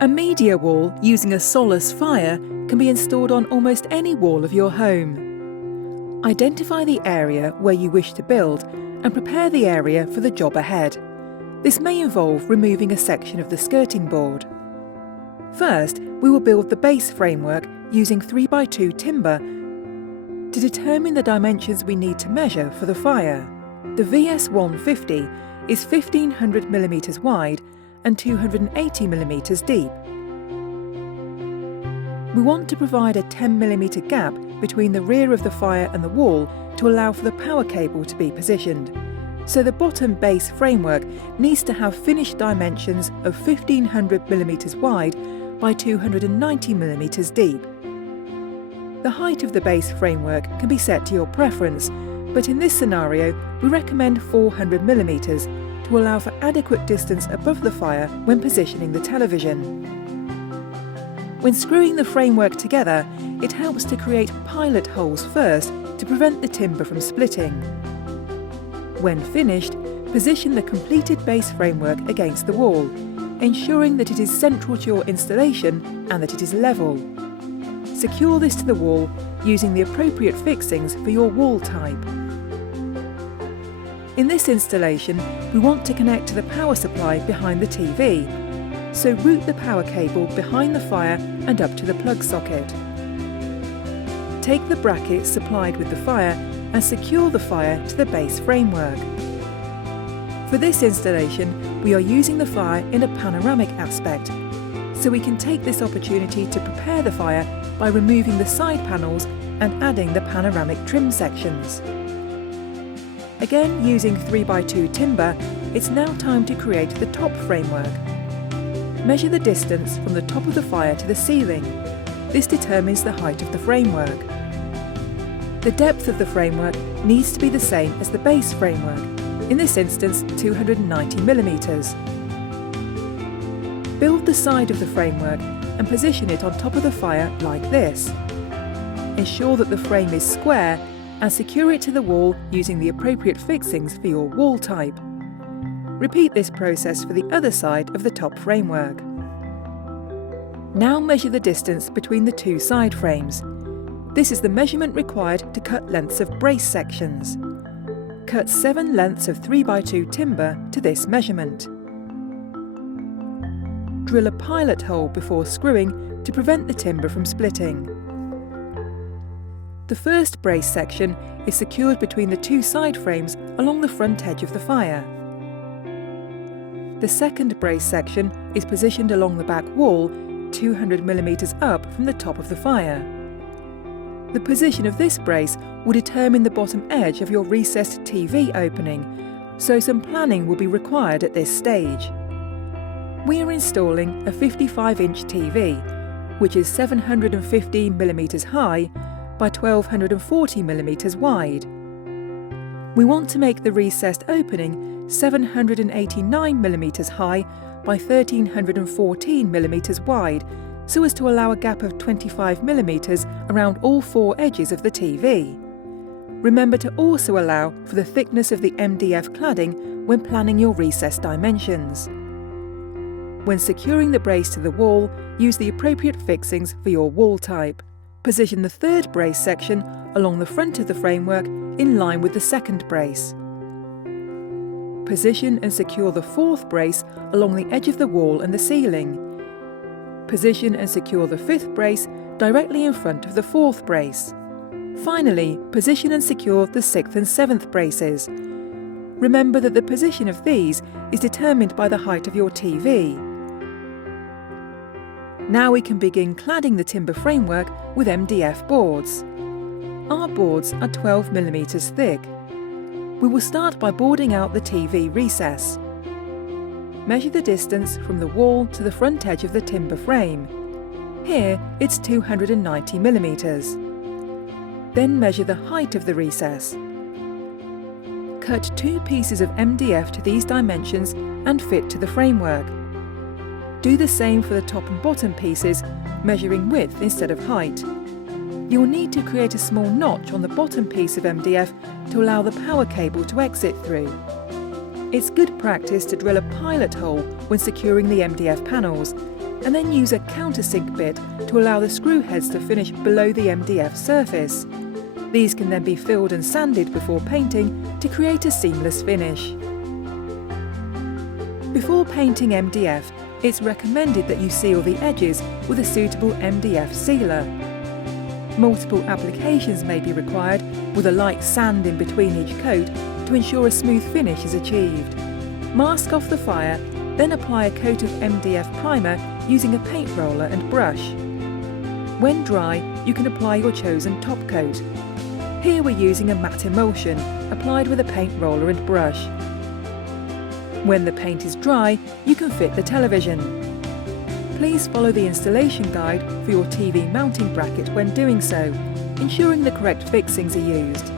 A media wall using a Solus Fire can be installed on almost any wall of your home. Identify the area where you wish to build and prepare the area for the job ahead. This may involve removing a section of the skirting board. First, we will build the base framework using 3x2 timber to determine the dimensions we need to measure for the fire. The VS150 is 1500mm wide and 280mm deep. We want to provide a 10mm gap between the rear of the fire and the wall to allow for the power cable to be positioned. So the bottom base framework needs to have finished dimensions of 1500mm wide by 290mm deep. The height of the base framework can be set to your preference, but in this scenario we recommend 400mm to allow for adequate distance above the fire when positioning the television. When screwing the framework together, it helps to create pilot holes first to prevent the timber from splitting. When finished, position the completed base framework against the wall, ensuring that it is central to your installation and that it is level. Secure this to the wall using the appropriate fixings for your wall type. In this installation, we want to connect to the power supply behind the TV, so route the power cable behind the fire and up to the plug socket. Take the brackets supplied with the fire and secure the fire to the base framework. For this installation, we are using the fire in a panoramic aspect, so we can take this opportunity to prepare the fire by removing the side panels and adding the panoramic trim sections. Again, using 3x2 timber, it's now time to create the top framework. Measure the distance from the top of the fire to the ceiling. This determines the height of the framework. The depth of the framework needs to be the same as the base framework, in this instance 290mm. Build the side of the framework and position it on top of the fire like this. Ensure that the frame is square and secure it to the wall using the appropriate fixings for your wall type. Repeat this process for the other side of the top framework. Now measure the distance between the two side frames. This is the measurement required to cut lengths of brace sections. Cut 7 lengths of 3x2 timber to this measurement. Drill a pilot hole before screwing to prevent the timber from splitting. The first brace section is secured between the two side frames along the front edge of the fire. The second brace section is positioned along the back wall, 200mm up from the top of the fire. The position of this brace will determine the bottom edge of your recessed TV opening, so some planning will be required at this stage. We are installing a 55-inch TV, which is 715mm high by 1240mm wide. We want to make the recessed opening 789mm high by 1314mm wide, so as to allow a gap of 25mm around all 4 edges of the TV. Remember to also allow for the thickness of the MDF cladding when planning your recessed dimensions. When securing the brace to the wall, use the appropriate fixings for your wall type. Position the third brace section along the front of the framework in line with the second brace. Position and secure the fourth brace along the edge of the wall and the ceiling. Position and secure the fifth brace directly in front of the fourth brace. Finally, position and secure the sixth and seventh braces. Remember that the position of these is determined by the height of your TV. Now we can begin cladding the timber framework with MDF boards. Our boards are 12mm thick. We will start by boarding out the TV recess. Measure the distance from the wall to the front edge of the timber frame. Here it's 290mm. Then measure the height of the recess. Cut 2 pieces of MDF to these dimensions and fit to the framework. Do the same for the top and bottom pieces, measuring width instead of height. You will need to create a small notch on the bottom piece of MDF to allow the power cable to exit through. It's good practice to drill a pilot hole when securing the MDF panels, and then use a countersink bit to allow the screw heads to finish below the MDF surface. These can then be filled and sanded before painting to create a seamless finish. Before painting MDF, it's recommended that you seal the edges with a suitable MDF sealer. Multiple applications may be required, with a light sand in between each coat to ensure a smooth finish is achieved. Mask off the fire, then apply a coat of MDF primer using a paint roller and brush. When dry, you can apply your chosen top coat. Here we're using a matte emulsion, applied with a paint roller and brush. When the paint is dry, you can fit the television. Please follow the installation guide for your TV mounting bracket when doing so, ensuring the correct fixings are used.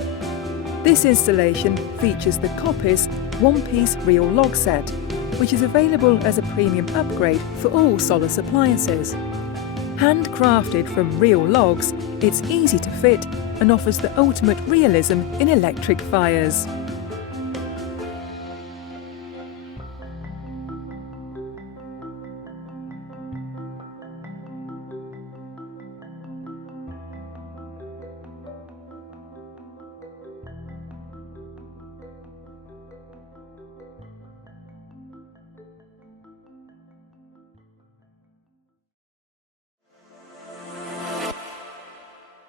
This installation features the Coppice one-piece reel log set, which is available as a premium upgrade for all Solus appliances. Handcrafted from real logs, it's easy to fit and offers the ultimate realism in electric fires.